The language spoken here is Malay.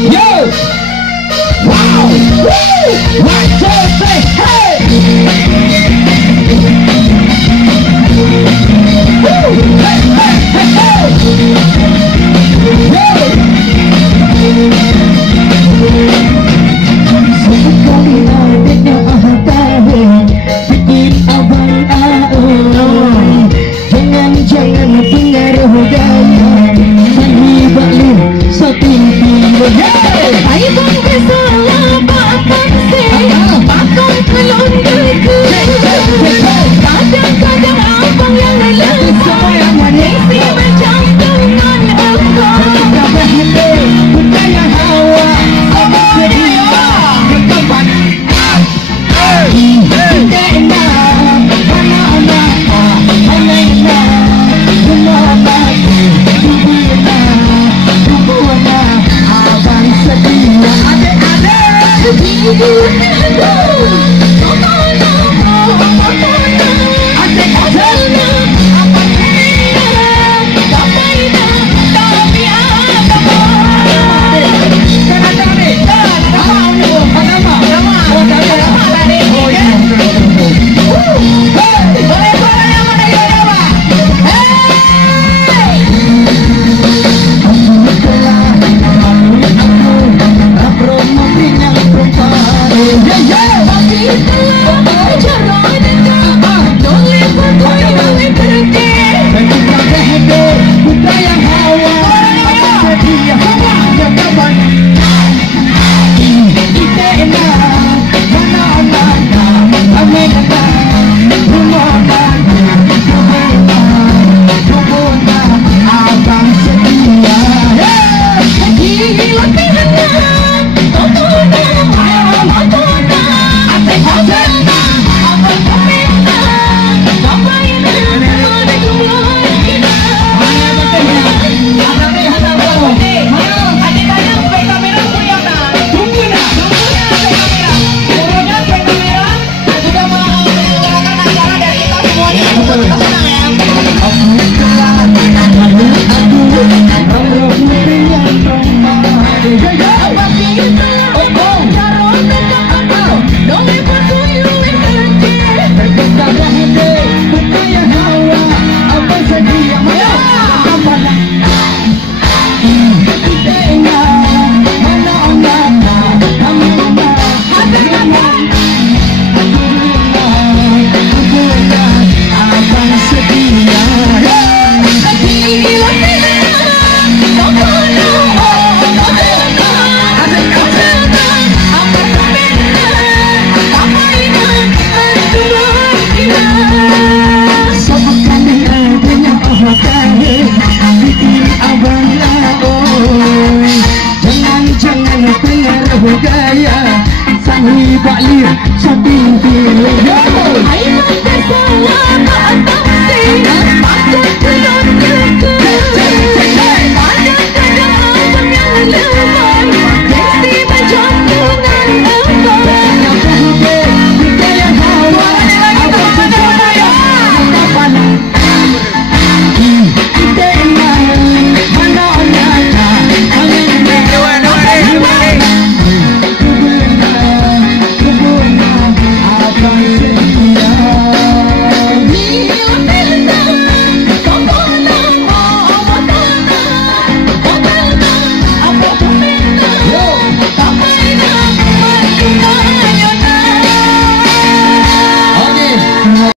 Yo! Wow! Woo! 1, 2, 3, hey! Woo! Hey, hey, hey, hey! Yo! Sekali adanya ahtahe bikin abang aoi. Jangan pengaruh gaya Sani balik sapin pilih. Ay bang kesalah bakang se bakang kelon diriku. Kadang-kadang abang yang lelah menisi macam dengan engkau. Kabeh hati budaya hawa abang sedia berkawan. Gaya Sanghi Baklir Sapi